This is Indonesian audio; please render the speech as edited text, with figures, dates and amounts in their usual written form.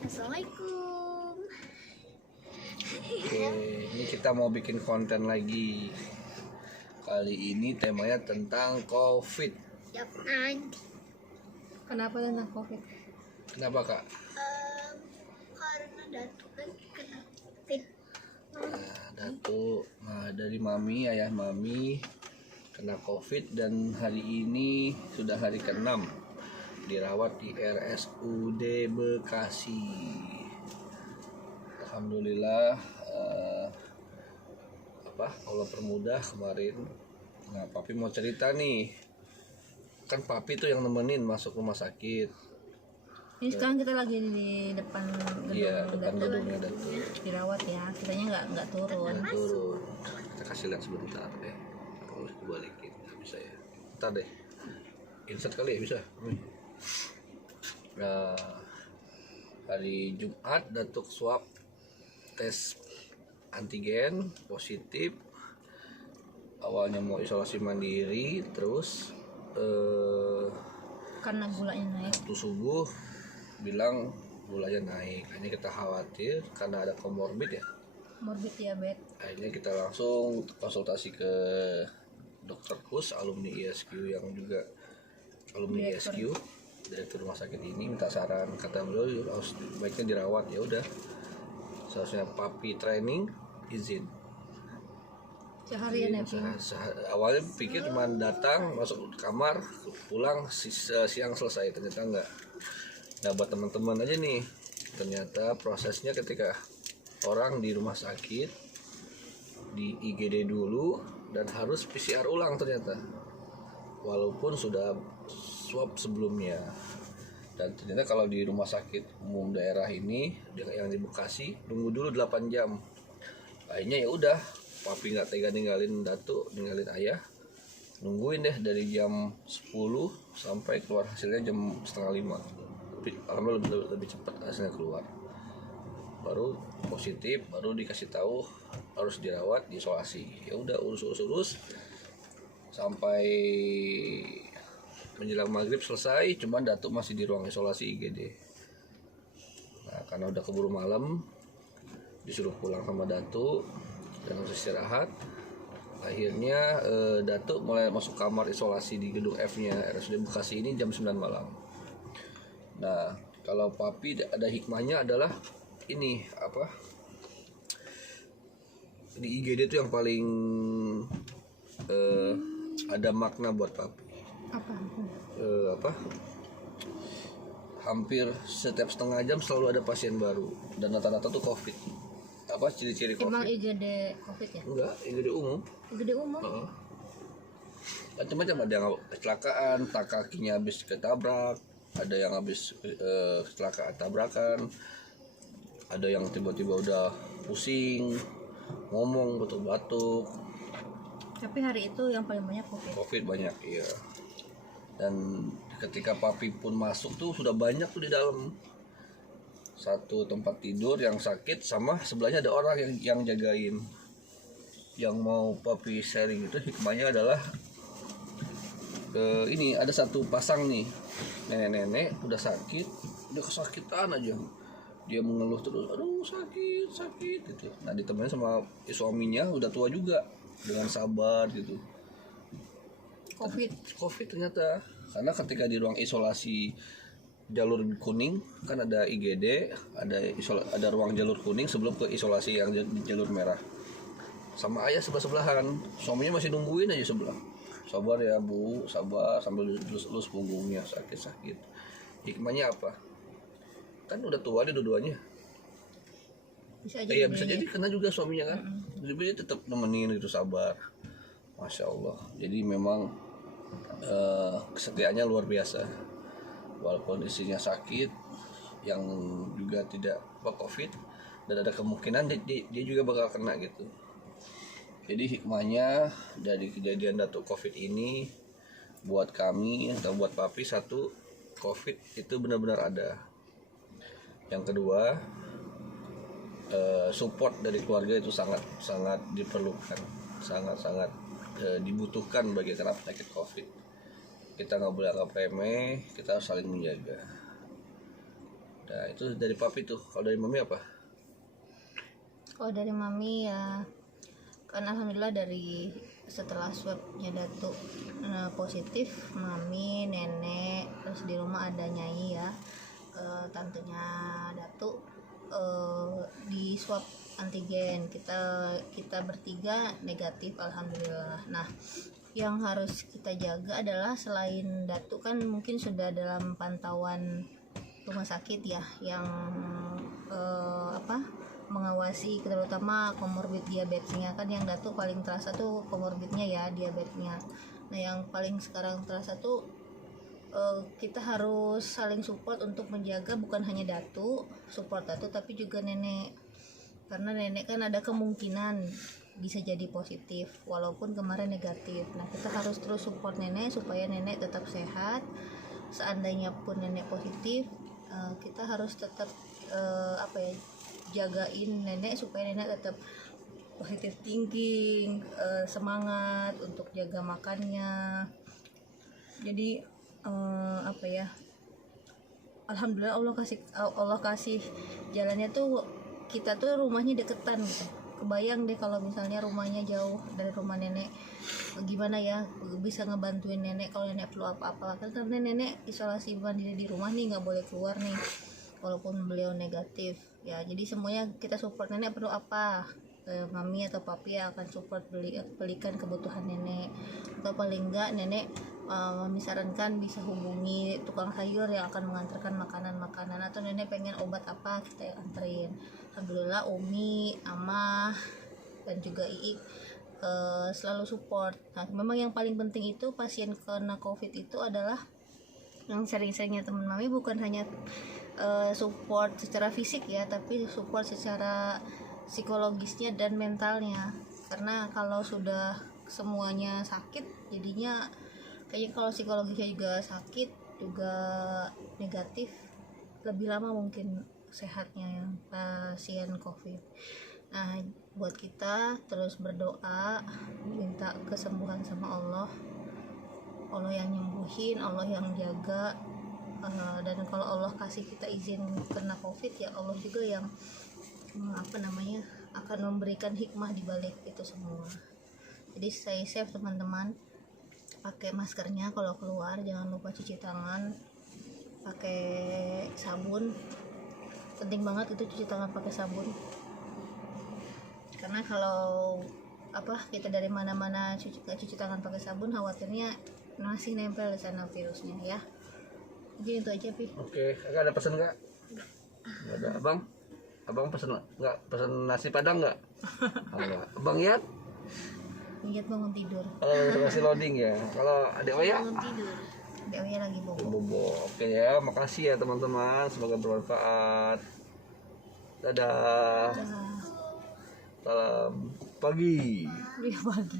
Assalamualaikum. Oke, ini kita mau bikin konten lagi. Kali ini temanya tentang COVID. Yap, nanti. Kenapa tentang COVID? Kenapa kak? Karena Datuk kan kena COVID. Datuk dari mami, ayah mami kena COVID dan hari ini sudah hari ke-6 dirawat di RSUD Bekasi. Alhamdulillah Allah permudah kemarin. Nah, papi mau cerita nih. Kan papi tuh yang nemenin masuk rumah sakit. Ini sekarang kita lagi di depan gedung, Iya, depan gedungnya Datuk. dirawat ya. Kitanya nggak turun. Turun. Kita kasih lihat sebentar deh. Kalau balikin nggak bisa ya. Ntar deh. Insert kali ya bisa. Nah, hari Jumat Datuk swab tes antigen positif. Awalnya mau isolasi mandiri, terus Karena gulanya naik. waktu subuh bilang gulanya naik. Akhirnya kita khawatir karena ada komorbid ya. Morbid diabetes. Akhirnya kita langsung konsultasi ke dokter Kus, alumni ISQ yang juga alumni ISQ, direktur rumah sakit ini, minta saran. Kata beliau harus baiknya dirawat. Ya udah, seharusnya papi training izin. Seharian ya, Pin? Awalnya pikir cuma datang masuk kamar pulang siang selesai, ternyata enggak. Nah, buat teman-teman aja nih, ternyata prosesnya ketika orang di rumah sakit di IGD dulu dan harus PCR ulang ternyata, walaupun sudah swab sebelumnya. Dan ternyata kalau di rumah sakit umum daerah ini yang di Bekasi tunggu dulu 8 jam. Akhirnya ya udah, papi nggak tega ninggalin Datuk, ninggalin ayah, nungguin deh dari jam 10 sampai keluar hasilnya jam setengah 5. Alhamdulillah lebih cepat hasilnya keluar, baru positif, baru dikasih tahu harus dirawat, diisolasi. Ya udah, urus sampai menjelang maghrib selesai, cuman Datuk masih di ruang isolasi IGD. Nah, karena udah keburu malam, disuruh pulang sama Datuk dan harus istirahat. Akhirnya Datuk mulai masuk kamar isolasi di gedung F-nya RSUD Bekasi ini jam 9 malam. Nah, kalau papi ada hikmahnya adalah ini di IGD itu yang paling ada makna buat papi. Apa? Hampir setiap setengah jam selalu ada pasien baru dan rata-rata tuh COVID. Ciri-ciri COVID? Emang IGD COVID ya? Enggak, IGD umum. IGD umum? Macam-macam, ada yang kecelakaan, kakinya habis ketabrak, ada yang habis kecelakaan tabrakan, ada yang tiba-tiba udah pusing, ngomong batuk-batuk. Tapi hari itu yang paling banyak COVID banyak, iya. Dan ketika papi pun masuk tuh sudah banyak tuh di dalam. Satu tempat tidur yang sakit, sama sebelahnya ada orang yang jagain. Yang mau papi sharing itu hikmahnya adalah ini ada satu pasang nih, nenek-nenek udah sakit, udah kesakitan aja, dia mengeluh terus, aduh sakit gitu. Nah, ditemenin sama suaminya udah tua juga, dengan sabar gitu. COVID ternyata, karena ketika di ruang isolasi jalur kuning kan ada IGD, ada ruang jalur kuning sebelum ke isolasi yang jalur merah. Sama ayah sebelah-sebelahan, suaminya masih nungguin aja sebelah. Sabar ya Bu, sabar, sambil lus punggungnya, sakit. Hikmahnya apa? Kan udah tua nih dua-duanya. bisa aja Bisa jadi kena juga suaminya kan. Jadi tetap nemenin gitu, sabar. Masya Allah. Jadi memang kesetiaannya luar biasa. Walaupun istrinya sakit, yang juga tidak COVID, dan ada kemungkinan dia juga bakal kena gitu. Jadi hikmahnya dari kejadian Datuk COVID ini buat kami atau buat papi, satu, COVID itu benar-benar ada. Yang kedua, support dari keluarga itu sangat diperlukan, sangat dibutuhkan bagi kena penyakit COVID. Kita nggak boleh anggap remeh, kita harus saling menjaga. Nah itu dari papi tuh. Kalau dari mami apa? Kalau dari mami ya kan alhamdulillah dari setelah swabnya Datuk positif, mami, nenek, terus di rumah ada nyai ya, tantenya Datuk di swab antigen, kita bertiga negatif alhamdulillah. Nah yang harus kita jaga adalah selain Datuk kan mungkin sudah dalam pantauan rumah sakit ya yang mengawasi terutama komorbid diabetesnya, kan yang Datuk paling terasa tuh komorbidnya ya, diabetesnya. Nah yang paling sekarang terasa tuh kita harus saling support untuk menjaga bukan hanya support Datuk tapi juga nenek, karena nenek kan ada kemungkinan bisa jadi positif walaupun kemarin negatif. Nah kita harus terus support nenek supaya nenek tetap sehat. Seandainya pun nenek positif, kita harus tetap jagain nenek supaya nenek tetap positive thinking, semangat untuk jaga makannya. Jadi alhamdulillah Allah kasih jalannya tuh, kita tuh rumahnya deketan gitu. Kebayang deh kalau misalnya rumahnya jauh dari rumah nenek, gimana ya bisa ngebantuin nenek kalau nenek perlu apa-apa, karena nenek isolasi mandiri di rumah nih, nggak boleh keluar nih walaupun beliau negatif ya. Jadi semuanya kita support, nenek perlu apa, mami atau papi akan support belikan kebutuhan nenek, atau paling enggak nenek misalkan bisa hubungi tukang sayur yang akan mengantarkan makanan-makanan, atau nenek pengen obat apa kita anterin. Alhamdulillah Umi, Amah dan juga Iik selalu support. Nah memang yang paling penting itu pasien kena COVID itu adalah yang sering-seringnya teman mami bukan hanya support secara fisik ya, tapi support secara psikologisnya dan mentalnya. Karena kalau sudah semuanya sakit, jadinya kayaknya kalau psikologisnya juga sakit, juga negatif, lebih lama mungkin sehatnya yang pasien COVID. Nah buat kita terus berdoa, minta kesembuhan sama Allah yang nyembuhin, Allah yang jaga. Dan kalau Allah kasih kita izin kena COVID ya Allah juga yang akan memberikan hikmah di balik itu semua. Jadi stay safe teman-teman, pakai maskernya kalau keluar, jangan lupa cuci tangan, pakai sabun, penting banget itu cuci tangan pakai sabun, karena kalau kita dari mana-mana cuci tangan pakai sabun, khawatirnya masih nempel di sana virusnya ya. Mungkin itu aja Pi. Oke, Kakak ada pesan nggak? Nggak ada. Abang pesan nggak? Pesan nasi padang nggak? Enggak. Abang Yat bangun tidur. Kalau masih loading ya. Kalau Adek Oya? Bangun tidur. Dia lagi bobo. Bobo. Oke ya, makasih ya teman-teman. Semoga bermanfaat. Dadah. Salam pagi. Dia pagi.